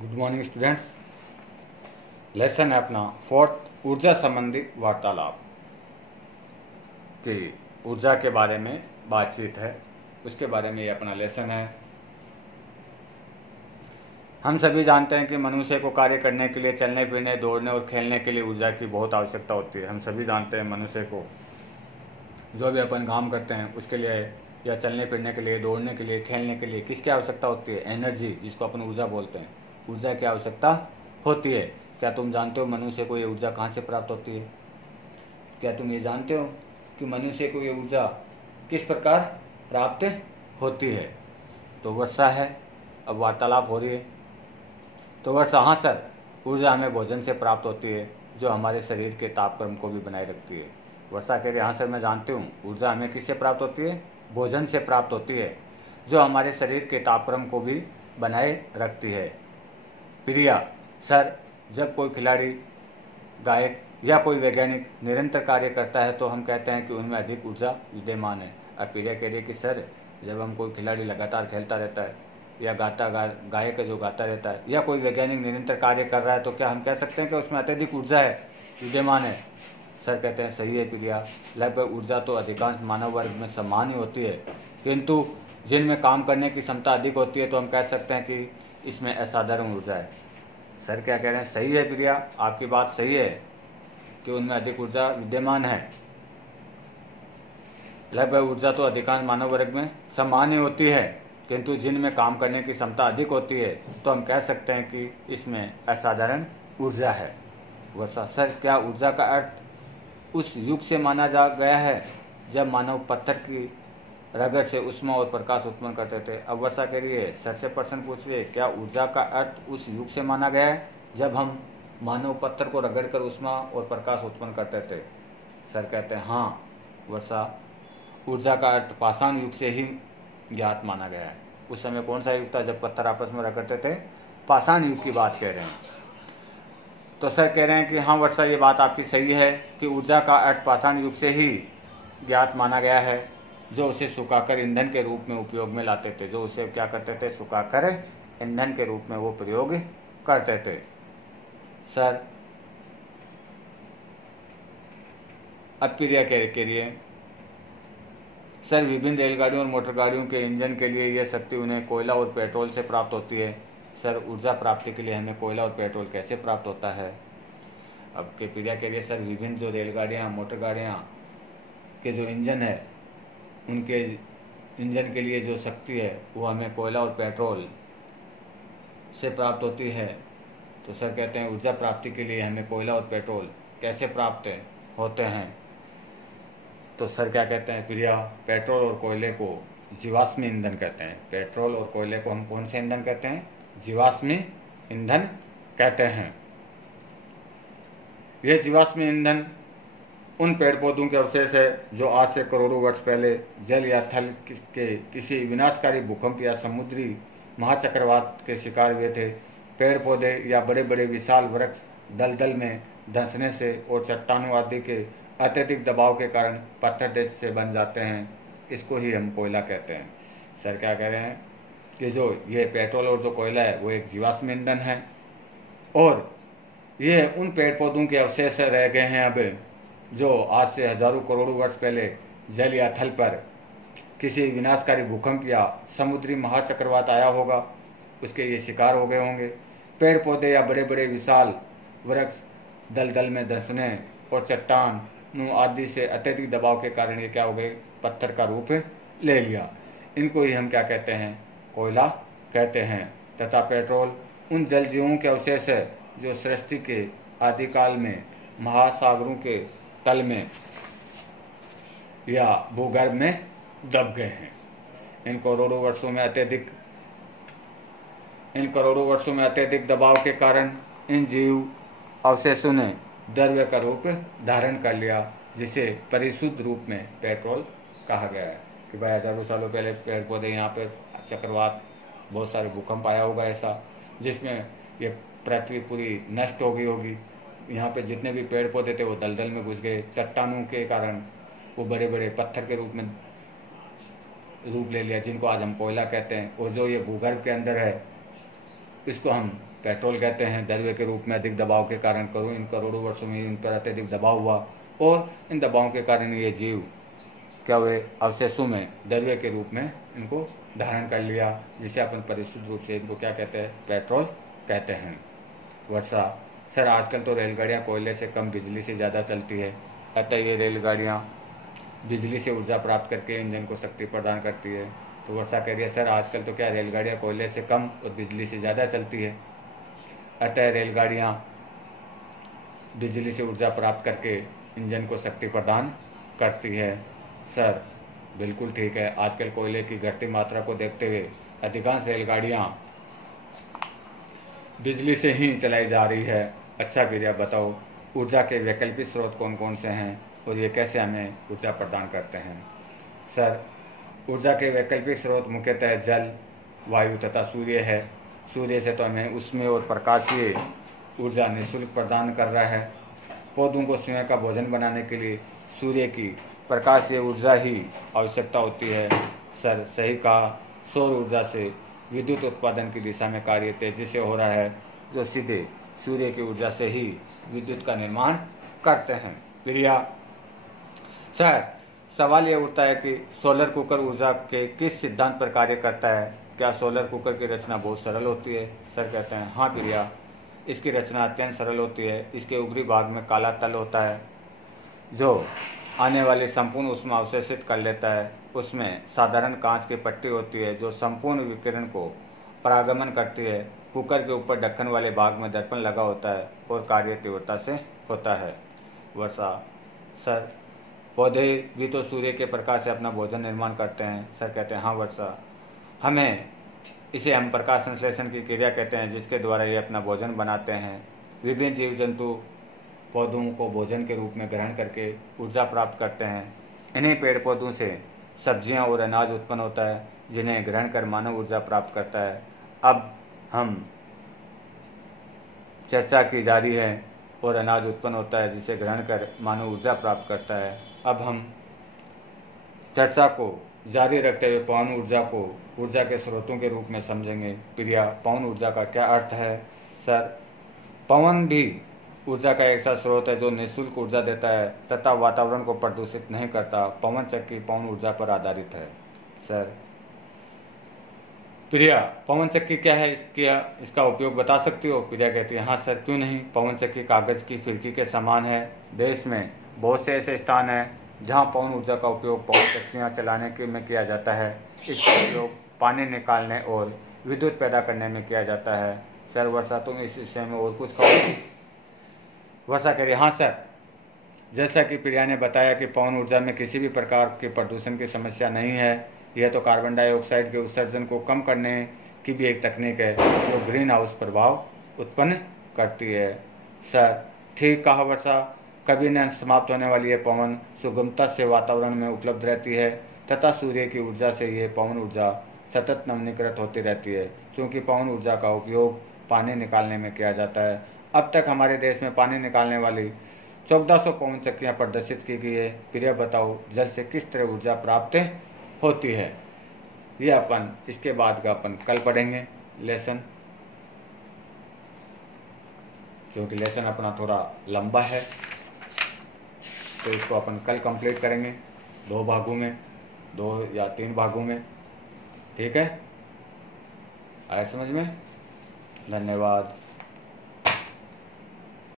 Good morning students. Lesson है अपना fourth ऊर्जा संबंधी वार्तालाप कि ऊर्जा के बारे में बातचीत है, उसके बारे में ये अपना लेसन है। हम सभी जानते हैं कि मनुष्य को कार्य करने के लिए, चलने फिरने, दौड़ने और खेलने के लिए ऊर्जा की बहुत आवश्यकता होती है। हम सभी जानते हैं मनुष्य को जो भी अपन काम करते हैं उसके लिए, या चलने फिरने के लिए, दौड़ने के लिए, खेलने के लिए किसकी आवश्यकता होती है? एनर्जी, जिसको अपन ऊर्जा बोलते हैं, ऊर्जा की आवश्यकता होती है। क्या तुम जानते हो मनुष्य को ये ऊर्जा कहाँ से प्राप्त होती है? क्या तुम ये जानते हो कि मनुष्य को ये ऊर्जा किस प्रकार प्राप्त होती है? तो वर्षा है, अब वार्तालाप हो रही है। तो वर्षा, हाँ सर, ऊर्जा हमें भोजन से प्राप्त होती है जो हमारे शरीर के तापक्रम को भी बनाए रखती है। वर्षा कह रही, हाँ सर मैं जानती हूँ, ऊर्जा हमें किससे प्राप्त होती है? भोजन से प्राप्त होती है जो हमारे शरीर के तापक्रम को भी बनाए रखती है। प्रिया, सर जब कोई खिलाड़ी, गायक या कोई वैज्ञानिक निरंतर कार्य करता है तो हम कहते हैं कि उनमें अधिक ऊर्जा विद्यमान है। अब प्रिया कह रही है कि सर जब हम कोई खिलाड़ी लगातार खेलता रहता है, या गायक है जो गाता रहता है, या कोई वैज्ञानिक निरंतर कार्य कर रहा है, तो क्या हम कह सकते हैं कि उसमें अत्यधिक ऊर्जा है, विद्यमान है? सर कहते हैं सही है प्रिया, लगभग ऊर्जा तो अधिकांश मानव वर्ग में समान ही होती है, किंतु जिनमें काम करने की क्षमता अधिक होती है तो हम कह सकते हैं कि इसमें असाधारण ऊर्जा है। सर क्या कह रहे हैं? सही है प्रिया, आपकी बात सही है कि उनमें अधिक ऊर्जा विद्यमान है। लगभग ऊर्जा तो अधिकांश मानव वर्ग में समान ही होती है, किंतु जिनमें काम करने की क्षमता अधिक होती है तो हम कह सकते हैं कि इसमें असाधारण ऊर्जा है। वर्षा, सर क्या ऊर्जा का अर्थ उस युग से माना जा गया है जब मानव पत्थर की रगड़ से ऊष्मा और प्रकाश उत्पन्न करते थे? अब वर्षा के लिए सर से प्रश्न पूछ रही है, क्या ऊर्जा का अर्थ उस युग से माना गया है जब हम मानव पत्थर को रगड़कर ऊष्मा और प्रकाश उत्पन्न करते थे? सर कहते हैं हाँ वर्षा, ऊर्जा का अर्थ पाषाण युग से ही ज्ञात माना गया है। उस समय कौन सा युग था जब पत्थर आपस में रगड़ते थे? पाषाण युग की बात कह रहे हैं। तो सर कह रहे हैं कि हाँ वर्षा, ये बात आपकी सही है कि ऊर्जा का अर्थ पाषाण युग से ही ज्ञात माना गया है, जो उसे सुखाकर ईंधन के रूप में उपयोग में लाते थे, जो उसे क्या करते थे? सुखाकर ईंधन के रूप में वो प्रयोग करते थे। सर अब प्रिया के लिए, सर विभिन्न रेलगाड़ियों और मोटरगाड़ियों के इंजन के लिए यह शक्ति उन्हें कोयला और पेट्रोल से प्राप्त होती है। सर ऊर्जा प्राप्ति के लिए हमें कोयला और पेट्रोल कैसे प्राप्त होता है? अब के प्रिया के लिए, सर विभिन्न जो रेलगाड़ियाँ, मोटरगाड़ियाँ के जो इंजन है, उनके इंजन के लिए जो शक्ति है वो हमें कोयला और पेट्रोल से प्राप्त होती है। तो सर कहते हैं ऊर्जा प्राप्ति के लिए हमें कोयला और पेट्रोल कैसे प्राप्त होते हैं? तो सर क्या कहते हैं प्रिया, पेट्रोल और कोयले को जीवाश्मी ईंधन कहते हैं। पेट्रोल और कोयले को हम कौन से ईंधन कहते हैं? जीवाश्मी ईंधन कहते हैं। यह जीवाश्मी ईंधन उन पेड़ पौधों के अवशेष है जो आज से करोड़ों वर्ष पहले जल या थल के किसी विनाशकारी भूकंप या समुद्री महाचक्रवात के शिकार हुए थे। पेड़ पौधे या बड़े बड़े विशाल वृक्ष दलदल में धंसने से और चट्टानों आदि के अत्यधिक दबाव के कारण पत्थर जैसे बन जाते हैं। इसको ही हम कोयला कहते हैं। सर क्या कह रहे हैं कि जो ये पेट्रोल और जो कोयला है वो एक जीवाश्म ईंधन है, और ये उन पेड़ पौधों के अवशेष रह गए हैं अब, जो आज से हजारों करोड़ों वर्ष पहले जल या थल पर किसी विनाशकारी भूकंप या समुद्री महाचक्रवात आया होगा, उसके ये शिकार हो गए होंगे। पेड़ पौधे या बड़े बड़े विशाल वृक्ष दलदल में धंसने और चट्टान आदि से अत्यधिक दबाव के कारण ये क्या हो गए? पत्थर का रूप ले लिया। इनको ही हम क्या कहते हैं? कोयला कहते हैं। तथा पेट्रोल उन जल जीवों के अवशेष है जो सृष्टि के आदिकाल में महासागरों के तल में या भूगर्भ में दब गए हैं। इन करोड़ों वर्षों में अत्यधिक दबाव के कारण इन जीव अवशेषों ने द्रव्य का रूप धारण कर लिया, जिसे परिशुद्ध रूप में पेट्रोल कहा गया है। कि भाई हजारों सालों पहले पेड़ पौधे, यहाँ पे चक्रवात, बहुत सारे भूकंप आया होगा ऐसा, जिसमें ये पृथ्वी पूरी नष्ट हो गई होगी। यहाँ पे जितने भी पेड़ पौधे थे वो दलदल में घुस गए। चट्टानों के कारण वो बड़े बड़े पत्थर के रूप ले लिया, जिनको आज हम कोयला कहते हैं। और जो ये भूगर्भ के अंदर है, इसको हम पेट्रोल कहते हैं। द्रव्य के रूप में अधिक दबाव के कारण करो इन करोड़ों वर्षों में इन पर अत्यधिक दबाव हुआ और इन दबावों के कारण ये जीव क्या हुए, अवशेषों में द्रव्य के रूप में इनको धारण कर लिया, जिसे अपन परिशुद्ध रूप से इनको क्या कहते हैं, पेट्रोल कहते हैं। वर्षा, सर आजकल तो रेलगाड़ियाँ कोयले से कम बिजली से ज़्यादा चलती है, अतः ये रेलगाड़ियाँ बिजली से ऊर्जा प्राप्त करके इंजन को शक्ति प्रदान करती है। तो वर्षा कह रही है सर आजकल तो क्या रेलगाड़ियाँ कोयले से कम और बिजली से ज़्यादा चलती है, अतः रेलगाड़ियाँ बिजली से ऊर्जा प्राप्त करके इंजन को शक्ति प्रदान करती है। सर बिल्कुल ठीक है, आजकल कोयले की घटती मात्रा को देखते हुए अधिकांश रेलगाड़ियाँ बिजली से ही चलाई जा रही है। अच्छा प्रिया बताओ, ऊर्जा के वैकल्पिक स्रोत कौन कौन से हैं और ये कैसे हमें ऊर्जा प्रदान करते हैं। सर ऊर्जा के वैकल्पिक स्रोत मुख्यतः जल, वायु तथा सूर्य है। सूर्य से तो हमें उसमें और प्रकाशीय ऊर्जा निःशुल्क प्रदान कर रहा है। पौधों को स्वयं का भोजन बनाने के लिए सूर्य की प्रकाशीय ऊर्जा ही आवश्यकता होती है। सर सही कहा, सौर ऊर्जा से विद्युत उत्पादन की दिशा में कार्य तेजी से हो रहा है, जो सीधे सूर्य की ऊर्जा से ही विद्युत का निर्माण करते हैं। प्रिया, सर सवाल ये उठता है कि सोलर कुकर ऊर्जा के किस सिद्धांत पर कार्य करता है, क्या सोलर कुकर की रचना बहुत सरल होती है। सर कहते हैं हाँ प्रिया, इसकी रचना अत्यंत सरल होती है। इसके ऊपरी भाग में काला तल होता है जो आने वाली संपूर्ण ऊष्मा अवशोषित कर लेता है। उसमें साधारण कांच की पट्टी होती है जो संपूर्ण विकिरण को परागमन करती है। कुकर के ऊपर ढक्कन वाले भाग में दर्पण लगा होता है और कार्य तीव्रता से होता है। वर्षा, सर पौधे भी तो सूर्य के प्रकाश से अपना भोजन निर्माण करते हैं। सर कहते हैं हाँ वर्षा, इसे हम प्रकाश संश्लेषण की क्रिया कहते हैं, जिसके द्वारा ये अपना भोजन बनाते हैं। विभिन्न जीव जंतु पौधों को भोजन के रूप में ग्रहण करके ऊर्जा प्राप्त करते हैं। इन्हीं पेड़ पौधों से सब्जियां और अनाज उत्पन्न होता है, जिन्हें ग्रहण कर मानव ऊर्जा प्राप्त करता है। अब हम चर्चा की जारी है और अनाज उत्पन्न होता है, जिसे ग्रहण कर मानव ऊर्जा प्राप्त करता है। अब हम चर्चा को जारी रखते हुए पवन ऊर्जा को ऊर्जा के स्रोतों के रूप में समझेंगे। प्रिया, पवन ऊर्जा का क्या अर्थ है। सर पवन भी ऊर्जा का एक सा स्रोत है जो निःशुल्क ऊर्जा देता है तथा वातावरण को प्रदूषित नहीं करता। पवन चक्की पवन ऊर्जा पर आधारित है। सर प्रिया, पवन चक्की क्या है, इसका उपयोग बता सकती हो। प्रिया कहती है हाँ सर क्यों नहीं, पवन चक्की कागज की खिड़की के समान है। देश में बहुत से ऐसे स्थान हैं जहां पवन ऊर्जा का उपयोग पवन चक्कियां चलाने के में किया जाता है। इसका उपयोग पानी निकालने और विद्युत पैदा करने में किया जाता है। सर वर्षा, तुम इस विषय में और कुछ कहो। वर्षा कह रही हाँ सर, जैसा कि प्रिया ने बताया कि पवन ऊर्जा में किसी भी प्रकार के प्रदूषण की समस्या नहीं है। यह तो कार्बन डाइऑक्साइड के उत्सर्जन को कम करने की भी एक तकनीक है जो ग्रीन हाउस प्रभाव उत्पन्न करती है। सर ठीक कहा वर्षा, कभी न समाप्त होने वाली यह पवन सुगमता से वातावरण में उपलब्ध रहती है तथा सूर्य की ऊर्जा से ये पवन ऊर्जा सतत नवीनीकृत होती रहती है। क्योंकि पवन ऊर्जा का उपयोग पानी निकालने में किया जाता है। अब तक हमारे देश में पानी निकालने वाली 1400 पवन चक्कियाँ प्रदर्शित की गई है। प्रिय बताओ, जल से किस तरह ऊर्जा प्राप्त होती है। ये अपन इसके बाद का अपन कल पढ़ेंगे लेसन, क्योंकि लेसन अपना थोड़ा लंबा है, तो इसको अपन कल कंप्लीट करेंगे 2 भागों में, 2 या 3 भागों में। ठीक है, आया समझ में। धन्यवाद।